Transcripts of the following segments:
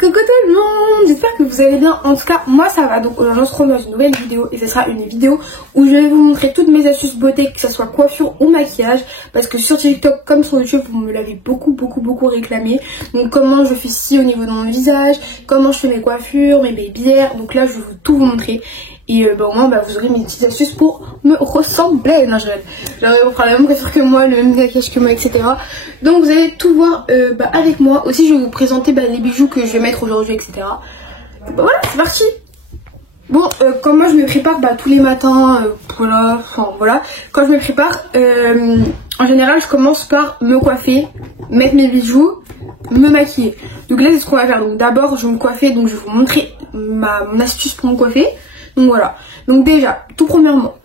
Coucou tout le monde, j'espère que vous allez bien. En tout cas moi ça va. Donc aujourd'hui on se retrouve dans une nouvelle vidéo. Et ce sera une vidéo où je vais vous montrer toutes mes astuces beauté, que ce soit coiffure ou maquillage. Parce que sur TikTok comme sur YouTube vous me l'avez beaucoup réclamé. Donc comment je fais ci au niveau de mon visage, comment je fais mes coiffures, mes babylières. Donc là je vais tout vous montrer. Et au moins vous aurez mes petites astuces pour me ressembler. Non je rêve. Vous prendre la même coiffure que moi, le même maquillage que moi, etc. Donc vous allez tout voir avec moi. Aussi je vais vous présenter les bijoux que je vais mettre aujourd'hui, etc. Donc, voilà, c'est parti. Bon, comme moi je me prépare tous les matins, voilà. Quand je me prépare, en général je commence par me coiffer, mettre mes bijoux, me maquiller. Donc là c'est ce qu'on va faire. Donc d'abord je vais me coiffer, donc je vais vous montrer mon astuce pour me coiffer. Donc voilà. Donc déjà, tout premièrement,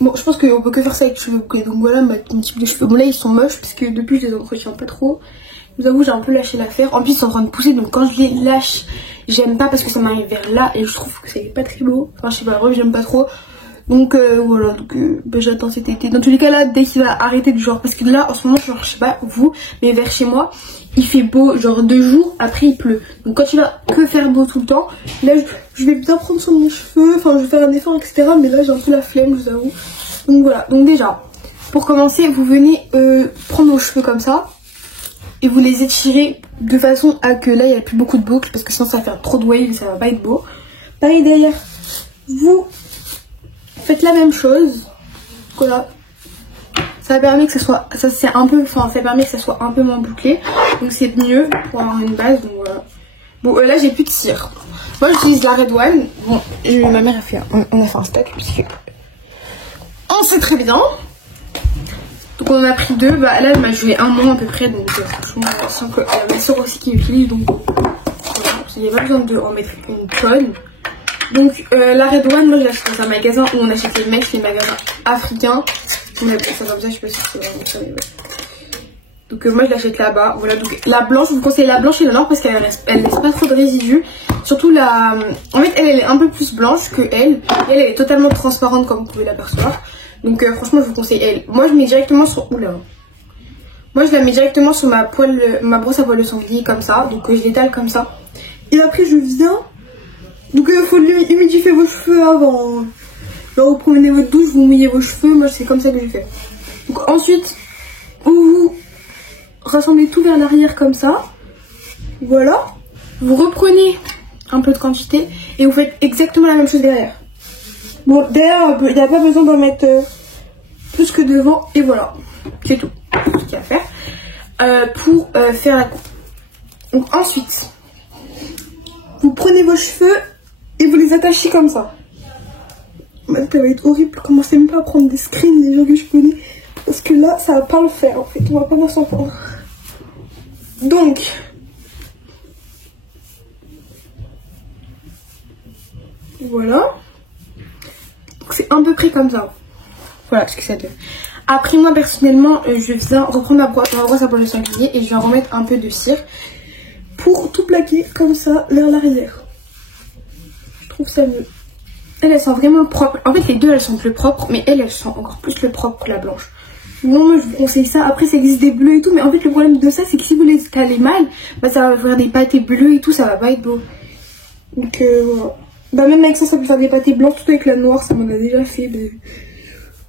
bon je pense qu'on peut que faire ça avec les cheveux bouclés. Donc voilà mon type de cheveux. Bon là ils sont moches parce que depuis je les entretiens pas trop. Je vous avoue j'ai un peu lâché l'affaire. En plus ils sont en train de pousser, donc quand je les lâche, j'aime pas parce que ça m'arrive vers là et je trouve que c'est pas très beau. Enfin je sais pas, j'aime pas trop. Donc voilà, j'attends cet été. Dans tous les cas là, dès qu'il va arrêter de parce que là en ce moment, je sais pas vous, mais vers chez moi, il fait beau genre 2 jours, après il pleut. Donc quand il va que faire beau tout le temps, là je vais bien prendre sur mes cheveux, enfin je vais faire un effort etc. Mais là j'ai un peu la flemme, je vous avoue. Donc voilà, donc déjà, pour commencer, vous venez prendre vos cheveux comme ça. Et vous les étirez de façon à que là il n'y a plus beaucoup de boucles, parce que sinon ça va faire trop de wave et ça va pas être beau. Pareil derrière, vous faites la même chose. Voilà. Ça permet que ça soit, ça permet que ça soit un peu moins bouclé. Donc c'est mieux pour avoir une base. Donc voilà. Bon là j'ai plus de cire. Moi j'utilise la Red One. Bon, ma mère on a fait un stack puisque on sait très bien. Donc on en a pris 2, là elle m'a joué 1 mois à peu près, donc franchement sans que ma soeur aussi qui utilise, donc voilà, il n'y a pas besoin d'en mettre une tonne. Donc la Red One, moi je l'achète dans un magasin où on achète les mecs, les magasins africains, on appelle ça comme ça, je sais pas si c'est vraiment ça, mais ouais. Donc moi je l'achète là-bas, voilà. Donc la blanche, je vous conseille la blanche et la noire parce qu'elle laisse pas trop de résidus. Surtout en fait elle est un peu plus blanche que elle est totalement transparente comme vous pouvez l'apercevoir. Donc franchement je vous conseille elle. Moi je mets directement sur... Oula. Moi je la mets directement sur ma brosse à poils de sanglier comme ça. Donc je l'étale comme ça. Et après je viens. Donc il faut humidifier vos cheveux avant. Genre vous prenez votre douche, vous mouillez vos cheveux. Moi c'est comme ça que je fais. Donc ensuite vous rassemblez tout vers l'arrière comme ça. Voilà. Vous reprenez un peu de quantité. Et vous faites exactement la même chose derrière. Bon, derrière, il n'y a pas besoin d'en mettre plus que devant. Et voilà, c'est tout ce qu'il y a à faire pour faire la coupe. Donc ensuite, vous prenez vos cheveux et vous les attachez comme ça. Ça va être horrible. Commencez même pas à prendre des screens des gens que je connais. Parce que là, ça va pas le faire en fait. On va pas bien s'entendre. Donc... voilà. C'est à peu près comme ça. Voilà ce que ça donne. Après moi personnellement je viens reprendre ma brosse à poils de sanglier et je viens remettre un peu de cire pour tout plaquer comme ça vers l'arrière. Je trouve ça mieux. Elle sent vraiment propre. En fait les deux elles sont plus propres, mais elle sent encore plus le propre que la blanche. Non, moi je vous conseille ça. Après ça existe des bleus et tout, mais en fait le problème de ça c'est que si vous les calez mal, ça va faire des pâtés bleus et tout, ça va pas être beau. Donc voilà. Même avec ça peut faire des pâtés blancs, tout avec la noire, ça m'en a déjà fait. Mais...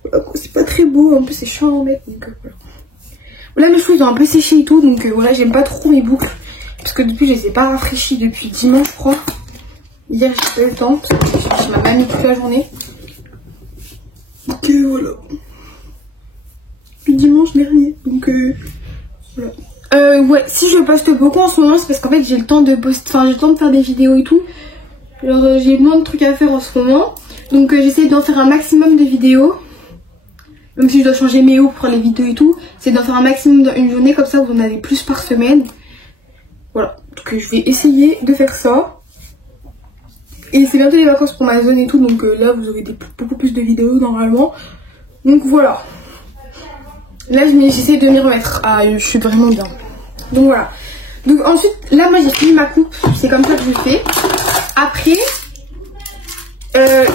voilà, c'est pas très beau, en plus c'est chiant à en mettre. Donc voilà. Là mes cheveux ils ont un peu séché et tout, donc voilà, j'aime pas trop mes boucles. Parce que depuis je les ai pas rafraîchis depuis dimanche, je crois. Hier j'ai pas eu le temps, parce que je suis ma mamie toute la journée. Donc voilà. Depuis dimanche dernier, donc voilà. Ouais, si je poste beaucoup en ce moment, c'est parce qu'en fait j'ai le temps de poster, j'ai le temps de faire des vidéos et tout. Alors j'ai moins de trucs à faire en ce moment. Donc j'essaie d'en faire un maximum de vidéos. Même si je dois changer mes hauts pour les vidéos et tout. C'est d'en faire un maximum dans une journée. Comme ça vous en avez plus par semaine. Voilà. Donc je vais essayer de faire ça. Et c'est bientôt les vacances pour ma zone et tout. Donc là vous aurez beaucoup plus de vidéos normalement. Donc voilà. Là j'essaie de m'y remettre. Ah je suis vraiment bien. Donc voilà. Donc ensuite là moi j'ai fini ma coupe. C'est comme ça que je fais. Après,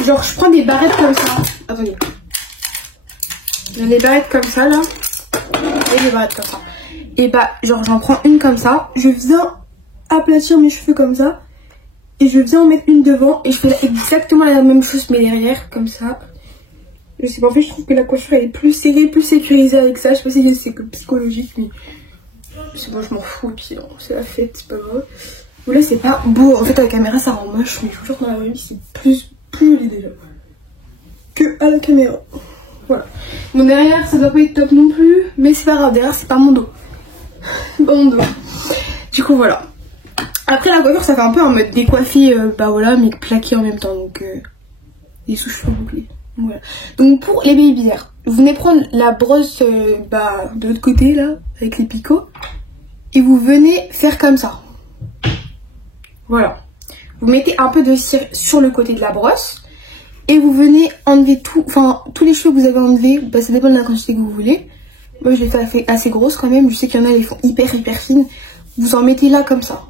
genre je prends des barrettes comme ça. Attendez. Des barrettes comme ça là. Et des barrettes comme ça. Et genre j'en prends une comme ça. Je viens aplatir mes cheveux comme ça. Et je viens en mettre une devant et je fais exactement la même chose mais derrière, comme ça. Je sais pas, en fait je trouve que la coiffure elle est plus serrée, plus sécurisée avec ça. Je sais pas si c'est que psychologique, mais c'est bon, je m'en fous. Et puis non, c'est la fête, c'est pas grave. Là c'est pas beau, en fait à la caméra ça rend moche, mais je vous jure dans la vraie vie c'est plus joli déjà que à la caméra. Voilà. Bon derrière ça doit pas être top non plus, mais c'est pas grave, derrière c'est pas mon dos. C'est pas mon dos. Du coup voilà. Après la coiffure ça fait un peu en mode décoiffé, bah voilà, mais plaqué en même temps, donc des sous-cheveux bouclés. Voilà. Donc pour les baby hairs, vous venez prendre la brosse de l'autre côté là, avec les picots, et vous venez faire comme ça. Voilà. Vous mettez un peu de cire sur le côté de la brosse, et vous venez enlever tout, enfin tous les cheveux que vous avez enlevés, bah ça dépend de la quantité que vous voulez. Moi je l'ai fait assez grosse quand même, je sais qu'il y en a qui font hyper fines. Vous en mettez là comme ça.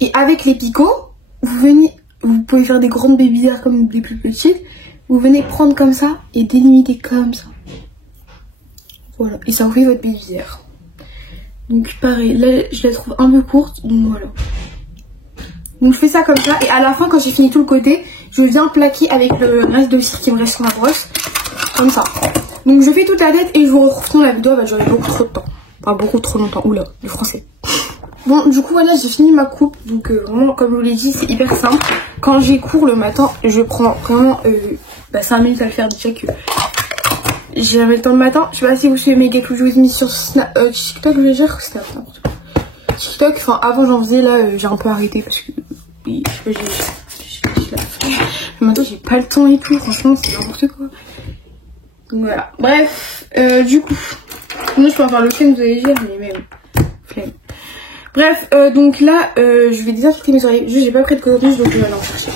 Et avec les picots, vous pouvez faire des grandes baby hairs comme des plus petites. Vous venez prendre comme ça et délimiter comme ça. Voilà, et ça vous fait votre baby hair. Donc pareil, là je la trouve un peu courte, donc voilà. Donc je fais ça comme ça et à la fin quand j'ai fini tout le côté, je viens plaquer avec le reste de cire qui me reste sur ma brosse. Comme ça. Donc je fais toute la tête et je vous retrouve dans la vidéo, elle va durer beaucoup trop de temps. Enfin beaucoup trop longtemps, oula, le français. Bon, du coup, voilà, j'ai fini ma coupe. Donc, vraiment, comme je vous l'ai dit, c'est hyper simple. Quand j'ai cours le matin, je prends vraiment 5 minutes à le faire. Déjà que j'ai jamais le temps le matin. Je sais pas si vous suivez mes gags que je vous ai mis sur TikTok, je vais dire. C'était n'importe quoi. TikTok, enfin, avant j'en faisais, là, j'ai un peu arrêté parce que, oui, je sais pas, j'ai la flemme. Mais maintenant, j'ai pas le temps et tout. Franchement, c'est n'importe quoi. Donc, voilà. Bref, du coup, sinon, je peux en faire le film, vous allez dire, mais même, flemme. Bref, donc là, je vais désinfecter mes oreilles. Juste, j'ai pas pris de coton-tige, donc je vais aller en chercher.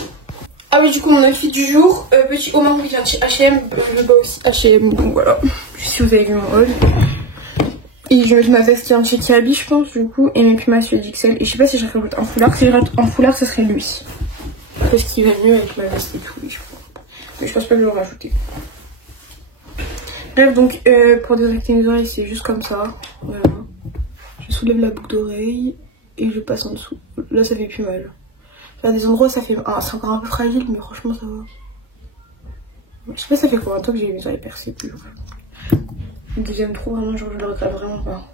Ah oui, du coup, mon outfit du jour, petit haut marron qui vient de chez H&M, le bas aussi H&M, donc voilà. Si vous avez vu mon haul. Et je vais mettre ma veste qui vient de chez Kiabi, je pense, du coup, et mes pumas chez XL. Et je sais pas si je rajoute un foulard. Si je rajoute un foulard, ça serait lui. Parce qu'il va mieux avec ma veste et tout, je crois. Mais je pense pas que je vais le rajouter. Bref, donc, pour désinfecter mes oreilles, c'est juste comme ça. Voilà. Je soulève la boucle d'oreille et je passe en dessous. Là ça fait plus mal. Là des endroits ça fait... Ah, c'est encore un peu fragile mais franchement ça va. Je sais pas ça fait combien de temps que j'ai mes oreilles percées plus. Le deuxième trou vraiment je le regrette vraiment pas.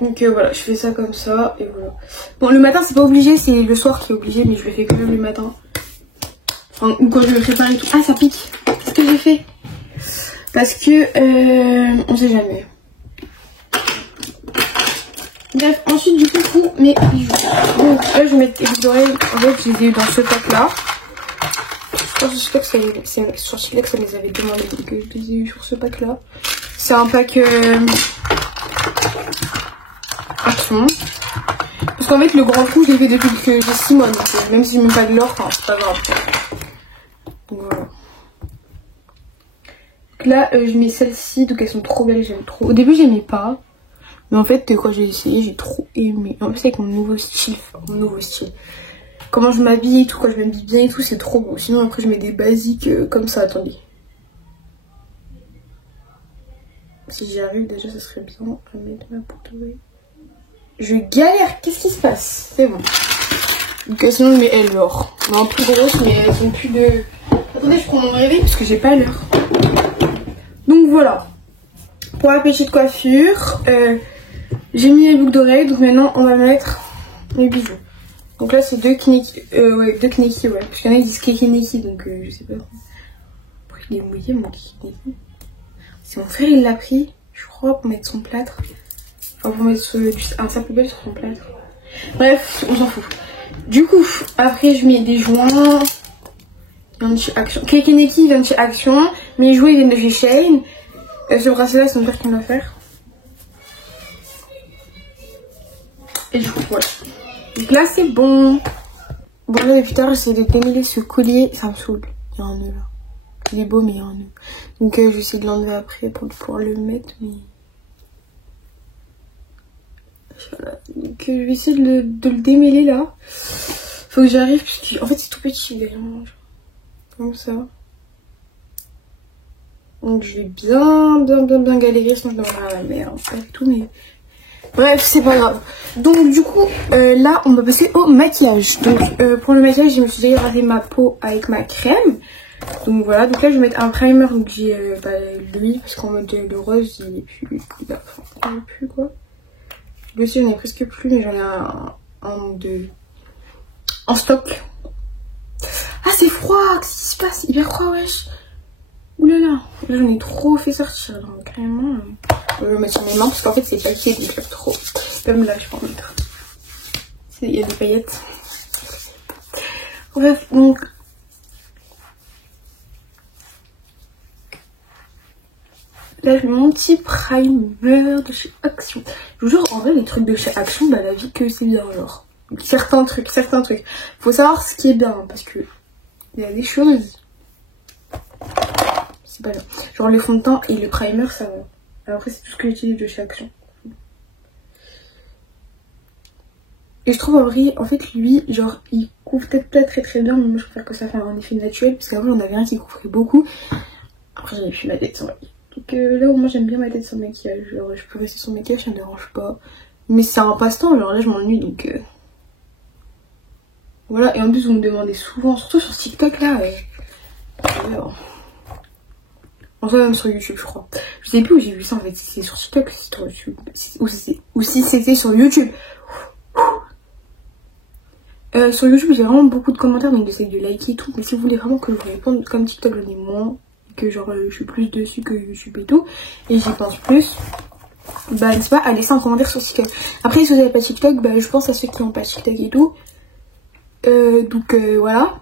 Donc voilà, je fais ça comme ça et voilà. Bon le matin c'est pas obligé, c'est le soir qui est obligé mais je le fais quand même le matin. Enfin, ou quand je le prépare et tout. Ah ça pique. Qu'est-ce que j'ai fait? Parce que on sait jamais. Bref, ensuite du coup pour mes bijoux. Donc là je vais mettre les boucles d'oreilles. En fait je les ai eu dans ce pack là. Je pense que c'est sur Chile que ça les avait demandé. Donc je les ai eu sur ce pack là. C'est un pack action. Parce qu'en fait le grand coup je l'ai fait depuis que j'ai 6 mois. Donc même si je mets pas de l'or, enfin c'est pas grave. Donc voilà. Là je mets celles-ci, donc elles sont trop belles, j'aime trop. Au début j'aimais pas, mais en fait quand j'ai essayé j'ai trop aimé. En plus avec mon nouveau style, comment je m'habille et tout, quand je m'habille bien et tout, c'est trop beau. Sinon après je mets des basiques comme ça, attendez. Si j'y arrive déjà ça serait bien. Je vais mettre ma boucle d'oreille. Je galère, qu'est-ce qui se passe? C'est bon. Donc sinon je mets elle l'or. Non plus grosse mais elles sont plus de... Attendez je prends mon réveil parce que j'ai pas l'heure. Donc voilà, pour la petite coiffure, j'ai mis les boucles d'oreilles, donc maintenant on va mettre les bijoux. Donc là c'est deux Kineki, ouais, parce qu'il y en a qui disent Kekeneki, donc je sais pas. Après il est mouillé mon Kekeneki. C'est mon frère il l'a pris, je crois, pour mettre son plâtre. Enfin pour mettre un simple poubelle sur son plâtre. Bref, on s'en fout. Du coup, après je mets des joints. Vient de chez Action. Kekeneki vient de chez Action. Mes jouets viennent de chez Shane. Ce bracelet-là, c'est mon père qui me l'a offert. Et du coup, voilà. Donc là, c'est bon. Bon, là, depuis tard, j'essaie de démêler ce collier. Ça me saoule. Il y a un nœud là. Il est beau, mais il y a un nœud. Donc, je vais essayer de l'enlever après pour pouvoir le mettre. Mais... Voilà. Donc, je vais essayer de le démêler là. Faut que j'arrive, parce qu'en fait, c'est tout petit. Comme ça. Donc je vais bien galérer, sinon je vais avoir la merde. Pas du tout, mais Bref, c'est pas grave. Donc du coup, là, on va passer au maquillage. Donc pour le maquillage, je me suis déjà rasé ma peau avec ma crème. Donc voilà, donc là, je vais mettre un primer. Donc j'ai lui, parce qu'en mode le rose, il est plus... il est plus quoi. Lui aussi, j'en ai presque plus, mais j'en ai un de... en stock. Ah, c'est froid! Qu'est-ce qui se passe? Hyper froid, wesh! Oulala! Là, j'en ai trop fait sortir, donc carrément... je vais mettre sur mes mains, parce qu'en fait, c'est pas qui est trop. Même là, je peux en mettre. Il y a des paillettes. Bref, donc... là, je mets mon petit primer de chez Action. Je vous jure, en vrai, les trucs de chez Action, bah, la vie que c'est bien, genre. Certains trucs. Faut savoir ce qui est bien, parce que il y a des choses... c'est pas bien. Genre le fond de teint et le primer, ça va. Alors après, c'est tout ce que j'utilise de chez Action. Et je trouve en vrai, en fait, lui, genre, il couvre peut-être pas très bien, mais moi je préfère que ça fasse un effet naturel, parce qu'avant, on avait un qui couvrait beaucoup. Après, j'avais plus ma tête sans maquillage. Donc là, moi, j'aime bien ma tête sans maquillage. Genre, je peux rester sans maquillage, ça me dérange pas. Mais c'est un passe-temps, genre là, je m'ennuie, donc... voilà, et en plus, vous me demandez souvent, surtout sur TikTok, là... alors... enfin, même sur YouTube, je crois. Je sais plus où j'ai vu ça, en fait, si c'est sur TikTok, si c'est sur YouTube, ou si c'était sur YouTube. Sur YouTube, j'ai vraiment beaucoup de commentaires, donc j'essaie de liker et tout. Mais si vous voulez vraiment que je vous réponde, comme TikTok, j'en ai moins, et que genre je suis plus dessus que YouTube et tout, et j'y pense plus, bah n'est-ce pas, à laisser un commentaire sur TikTok. Après, si vous n'avez pas TikTok, bah je pense à ceux qui n'ont pas TikTok et tout. Donc voilà.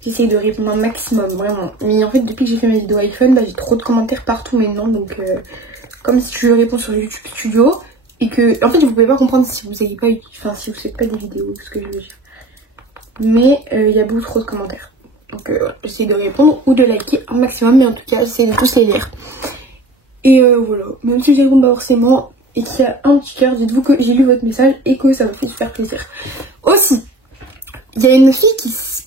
J'essaie de répondre un maximum, vraiment. Mais en fait, depuis que j'ai fait mes vidéos iPhone, bah j'ai trop de commentaires partout maintenant, donc comme si je réponds sur YouTube Studio. Et que, en fait, vous pouvez pas comprendre si vous n'avez pas, enfin, si vous faites pas des vidéos, ce que je veux dire. Mais il y a beaucoup trop de commentaires. Donc, j'essaie de répondre ou de liker un maximum, mais en tout cas, j'essaie de tous les lire. Et voilà. Même si je réponds pas forcément et qu'il y a un petit cœur, dites-vous que j'ai lu votre message et que ça me fait super plaisir. Aussi, il y a une fille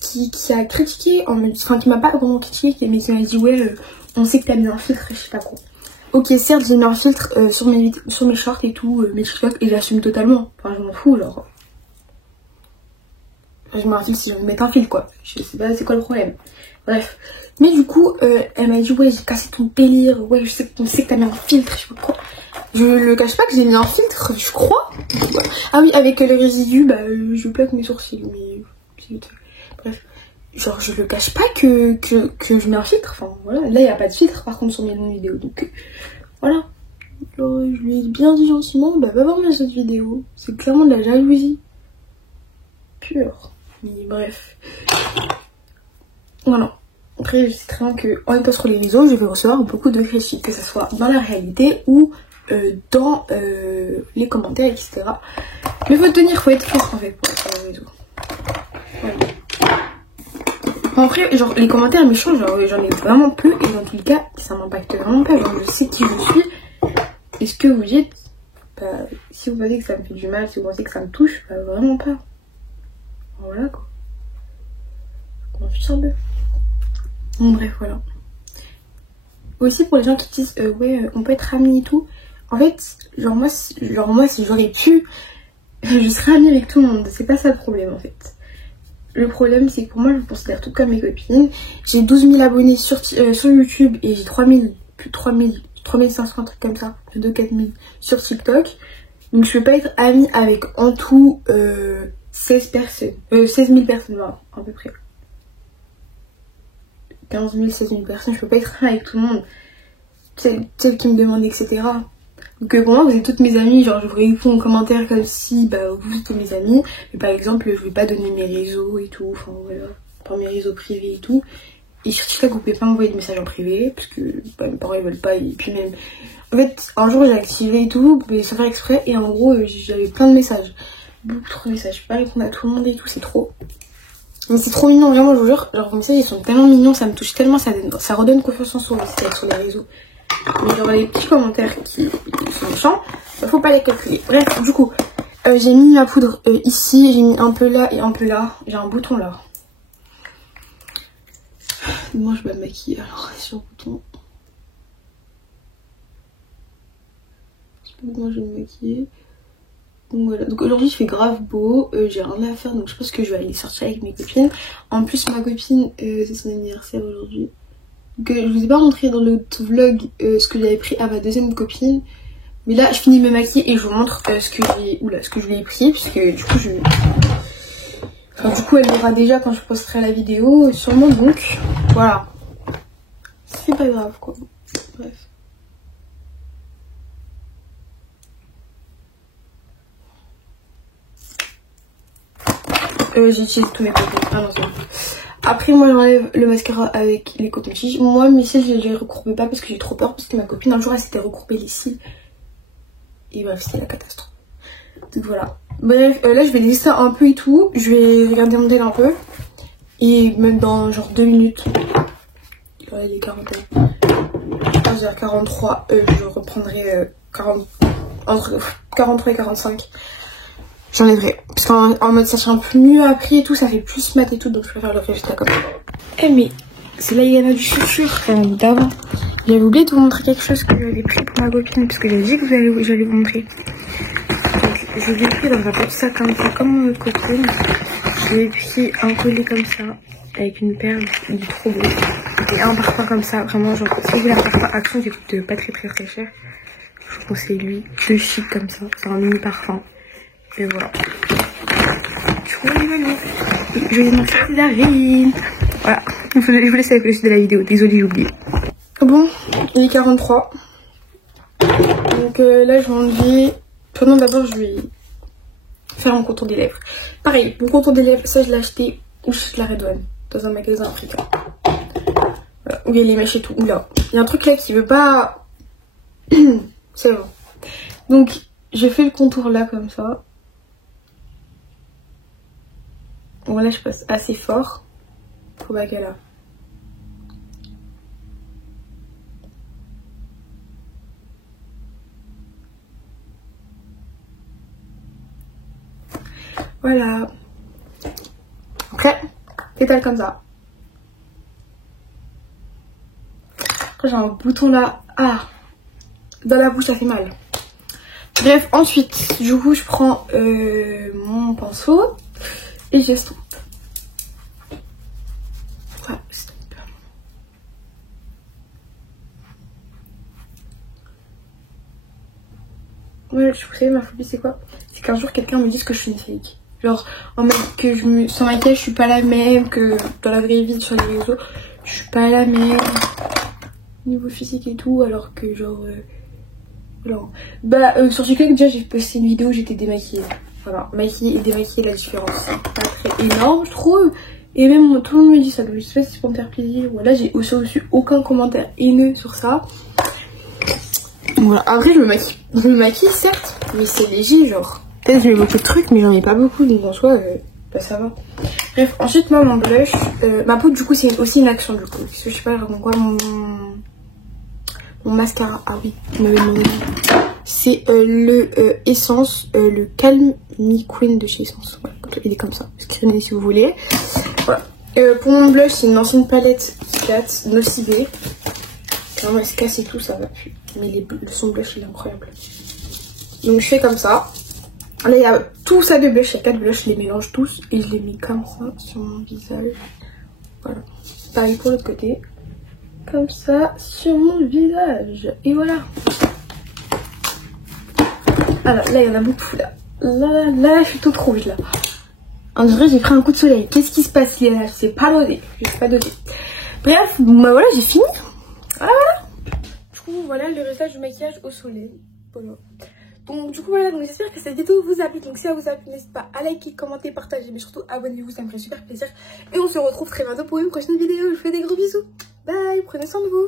qui a critiqué, enfin, qui m'a pas vraiment critiqué, mais qui m'a dit, ouais, on sait que t'as mis un filtre, je sais pas quoi. Ok, certes, j'ai mis un filtre sur mes shorts et tout, mes TikTok, et j'assume totalement. Enfin, je m'en fous, genre. Je m'en fous si je vais mettre un filtre, quoi. Je sais pas c'est quoi le problème. Bref. Mais du coup, elle m'a dit, ouais, j'ai cassé ton délire, ouais, je sais que t'as mis un filtre, je sais pas quoi. Je le cache pas que j'ai mis un filtre, je crois. Ah oui, avec le résidu, bah, je plaque mes sourcils, mais... bref. Genre, je le cache pas que je mets un filtre. Enfin, voilà. Là, il n'y a pas de filtre, par contre, sur mes longues vidéos. Donc, voilà. Genre, je lui ai bien dit gentiment, bah, va voir mes autres vidéos. C'est clairement de la jalousie. Pure. Mais bref. Voilà. Après, je sais très bien qu'en étant sur les réseaux, je vais recevoir beaucoup de critiques. Que ce soit dans la réalité ou dans les commentaires, etc. Mais faut tenir, faut être fort, en fait, pour être sur les réseaux. Voilà. Après, genre, les commentaires méchants, genre, j'en ai vraiment plus, et dans tous les cas, ça m'impacte vraiment pas. Genre, je sais qui je suis, et ce que vous dites, bah, si vous pensez que ça me fait du mal, si vous pensez que ça me touche, bah, vraiment pas. Voilà, quoi. On m'en fiche un peu. Bon, bref, voilà. Aussi, pour les gens qui disent, ouais, on peut être amis et tout, en fait, genre, moi, si j'aurais pu, je serais amie avec tout le monde, c'est pas ça le problème, en fait. Le problème, c'est que pour moi, je me considère tout comme mes copines. J'ai 12 000 abonnés sur YouTube et j'ai 3500, un truc comme ça, 4 000 sur TikTok. Donc, je peux pas être amie avec en tout 16 000 personnes, voilà, à peu près. 15 000, 16 000 personnes, je peux pas être amie avec tout le monde. Celles qui me demandent, etc. Donc pour moi, vous êtes toutes mes amies, genre je vous réponds en commentaire comme si bah, vous êtes mes amis. Mais par exemple, je vais pas donner mes réseaux et tout, enfin voilà, pas mes réseaux privés et tout. Et sur TikTok, vous pouvez pas m'envoyer de messages en privé, parce que bah, mes parents ils veulent pas, et puis même... En fait, un jour j'ai activé et tout, mais sans faire exprès, et en gros j'avais plein de messages. Beaucoup trop de messages, je peux pas répondre à tout le monde et tout, c'est trop. Mais c'est trop mignon, vraiment, je vous jure, leurs messages ils sont tellement mignons, ça me touche tellement, ça redonne confiance en soi aussi sur les réseaux. Mais genre les petits commentaires qui sont méchants, faut pas les calculer. Bref, du coup, j'ai mis ma poudre ici, j'ai mis un peu là et un peu là. J'ai un bouton là. Moi je vais me maquiller alors sur le bouton. Donc moi je vais me maquiller. Donc voilà, donc aujourd'hui je fais grave beau, j'ai rien à faire donc je pense que je vais aller sortir avec mes copines. En plus ma copine c'est son anniversaire aujourd'hui. Donc je vous ai pas montré dans l'autre vlog ce que j'avais pris à ma deuxième copine. Mais là je finis de me maquiller et je vous montre ce que je lui ai pris puisque du coup du coup elle l'aura déjà quand je posterai la vidéo sûrement, donc voilà. C'est pas grave quoi, bref. J'ai utilisé tous mes cotons. Après moi j'enlève le mascara avec les cotons-tiges. Moi mes cils je les recourbais pas parce que j'ai trop peur, parce que ma copine un jour elle s'était recourbée les cils. Et bref c'était la catastrophe. Donc voilà. Bref là je vais laisser ça un peu et tout. Je vais regarder mon tel un peu. Et même dans genre 2 minutes. Là il est 41. 15h43. Je reprendrai entre 43 et 45. J'enlèverai. Parce qu'en mode ça tient un peu mieux après et tout, ça fait plus mat et tout, donc je préfère le résultat comme ça. Eh mais c'est là il y en a du chaussure d'avant. J'avais oublié de vous montrer quelque chose que j'avais pris pour ma copine, parce que j'avais dit que j'allais vous montrer. Donc je l'ai pris dans un petit sac comme ça, comme mon copine. J'ai pris un collier comme ça, avec une perle, il est trop beau. Et un parfum comme ça, vraiment genre, si vous voulez un parfum Action qui coûte pas très cher, je vous conseille lui, de chic comme ça, c'est un mini parfum. Et voilà. Je vais montrer Darine. Voilà. Je vous laisse avec le suite de la vidéo. Désolée, j'ai oublié. Bon, il est 43. Donc là, je vais enlever. Prenons d'abord, je vais faire mon contour des lèvres. Pareil, mon contour des lèvres, ça je l'ai acheté où chez la Red One, dans un magasin africain. Voilà, où il y a les mèches et tout. Oula, il y a un truc là qui veut pas. C'est bon. Donc, je fais le contour là comme ça. Voilà, je passe assez fort pour ma gala. Voilà. Après, t'étales comme ça. Après, j'ai un bouton là. Ah, dans la bouche, ça fait mal. Bref, ensuite, du coup, je prends mon pinceau et j'estompe. Voilà, j'estompe. Ouais, je vous savez, ma phobie, c'est quoi? C'est qu'un jour, quelqu'un me dise que je suis une fake. Genre, en mode que sans maquillage, je suis pas la même, que dans la vraie vie, sur les réseaux, je suis pas la même. Niveau physique et tout, alors que genre... sur TikTok, déjà, j'ai posté une vidéo où j'étais démaquillée. Voilà, maquillée et démaquillée, la différence, c'est pas très énorme, je trouve. Et même, tout le monde me dit ça, donc je sais pas si c'est pour me faire plaisir. Voilà, j'ai aussi reçu aucun commentaire haineux sur ça. Voilà, après, je me maquille, certes, mais c'est léger, genre. Peut-être que j'ai beaucoup de trucs, mais j'en ai pas beaucoup, donc en soi, ça va. Bref, ensuite, moi, mon blush, ma peau, du coup, c'est aussi une action, du coup. Parce que je sais pas, quoi, mon mascara, ah oui, vous m'avez demandé. C'est le Essence, le Calm Me Queen de chez Essence. Voilà, il est comme ça, screenez si vous voulez. Voilà. Pour mon blush, c'est une ancienne palette qui date Nocibé. Vraiment, elle se casse et tout, ça va plus. Mais son blush, il est incroyable. Donc, je fais comme ça. Là, il y a tout ça de blush, il y a 4 blushs, je les mélange tous et je les mets comme ça sur mon visage. Voilà. Pareil pour l'autre côté. Comme ça sur mon visage. Et voilà. Alors là, il y en a beaucoup là. Là, je suis toute rouge là. On dirait j'ai pris un coup de soleil. Qu'est-ce qui se passe là? Je sais pas doser. Je sais pas doser. Bref, bah voilà, j'ai fini. Voilà. Du coup, voilà le résultat du maquillage au soleil. Voilà. Donc du coup voilà, donc j'espère que cette vidéo vous a plu. Donc si elle vous a plu, n'hésitez pas à liker, commenter, partager, mais surtout abonnez-vous, ça me ferait super plaisir. Et on se retrouve très bientôt pour une prochaine vidéo. Je vous fais des gros bisous. Bye, prenez soin de vous.